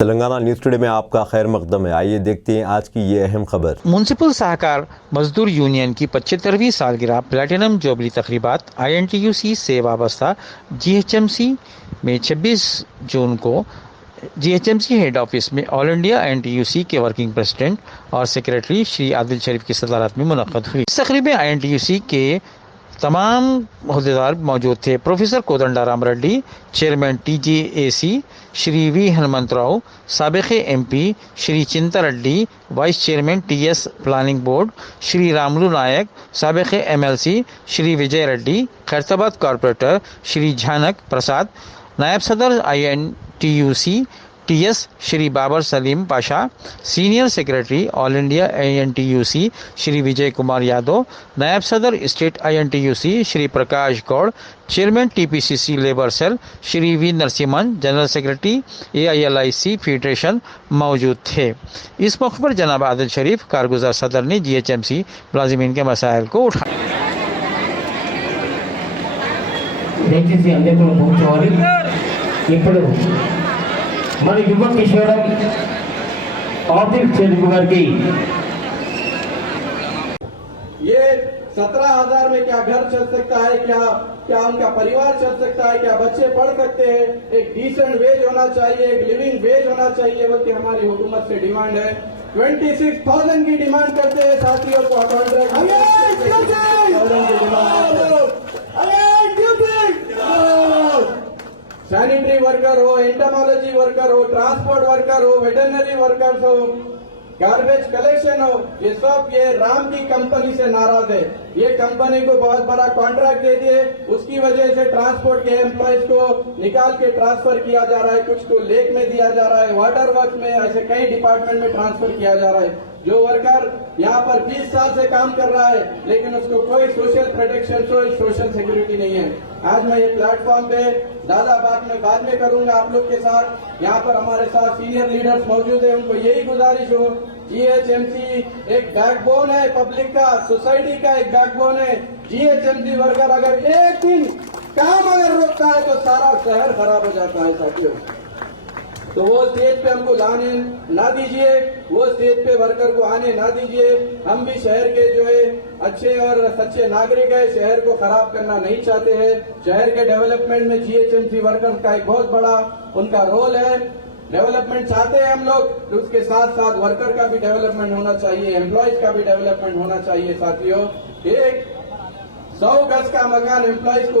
Telangana news today में आपका खैर मकदम है। आइए देखते हैं आज की ये अहम खबर। म्युनिसिपल सहकार मजदूर यूनियन की 75वीं सालगिरह प्लैटिनम जुबली तकरीबात INTUC से वाबस्ता GHMC में 26 जून को GHMC हेड ऑफिस में ऑल इंडिया INTUC के वर्किंग प्रेसिडेंट और सेक्रेटरी श्री आदिल शरीफ की सदारत में मुनक्कद हुई। इस तकरीब में INTUC के तमाम अहदेदार मौजूद थे। Professor Kodandaram Reddy, chairman TJAC Shri V Hanumantharao, साबिक़ MP Shri Chinta Reddy, vice chairman TS planning board Shri Ramulu Naik, साबिक़ MLC श्री विजय रेड्डी, खैरताबाद कॉरपोरेटर श्री झानक प्रसाद, नायब सदर INTUC TS Shri Babar Salim Pasha, senior secretary all India INTUC Shri Vijay Kumar Yadav, नायब सदर state INTUC Shri Prakash Goud, chairman TPCC labour cell Shri V Narasimhan, general secretary AILIC federation मौजूद थे। इस मौके पर जनाब आदिल शरीफ कारगुजार सदर ने GHMC मुलाजिमीन के मसाइल को उठाया। मन युवा किशोरम आदिल शरीफ गार की ये 17,000 में क्या घर चल सकता है, क्या उनका परिवार चल सकता है, क्या बच्चे पढ़ सकते हैं, एक डिसेंट वेज होना चाहिए, एक लिविंग वेज होना चाहिए, बल्कि हमारी हुकूमत से डिमांड है। 26,000 की डिमांड करते हैं साथियों को सैनिटरी वर्कर हो, एंटोमोलॉजी वर्कर हो, ट्रांसपोर्ट वर्कर हो, वेटरनरी वर्कर्स हो, गार्बेज कलेक्शन हो, ये सब ये राम की कंपनी से नाराज है। ये कंपनी को बहुत बड़ा कॉन्ट्रैक्ट दे दिए, उसकी वजह से ट्रांसपोर्ट के एम्प्लॉयज को निकाल के ट्रांसफर किया जा रहा है, कुछ को लेक में दिया जा रहा है, वाटर वर्क में, ऐसे कई डिपार्टमेंट में ट्रांसफर किया जा रहा है। जो वर्कर यहाँ पर 20 साल से काम कर रहा है लेकिन उसको कोई सोशल प्रोटेक्शन, सोशल सिक्योरिटी नहीं है। आज मैं ये प्लेटफॉर्म पे ज्यादा बाद में करूंगा आप लोग के साथ। यहाँ पर हमारे साथ सीनियर लीडर्स मौजूद है, उनको यही गुजारिश हो, GHMC एक बैकबोन है पब्लिक का, सोसाइटी का एक बैकबोन है। GHMC वर्कर अगर एक दिन काम अगर रोकता है तो सारा शहर खराब हो जाता है साथियों। तो वो स्टेज पे हमको लाने ना दीजिए, वो स्टेज पे वर्कर को आने ना दीजिए। हम भी शहर के जो है अच्छे और सच्चे नागरिक है, शहर को खराब करना नहीं चाहते हैं। शहर के डेवलपमेंट में GHMC वर्कर का एक बहुत बड़ा उनका रोल है। डेवलपमेंट चाहते हैं हम लोग, तो उसके साथ साथ वर्कर का भी डेवलपमेंट होना चाहिए, एम्प्लॉयज का भी डेवलपमेंट होना चाहिए साथियों। एक 100 गज का मकान एम्प्लॉयज को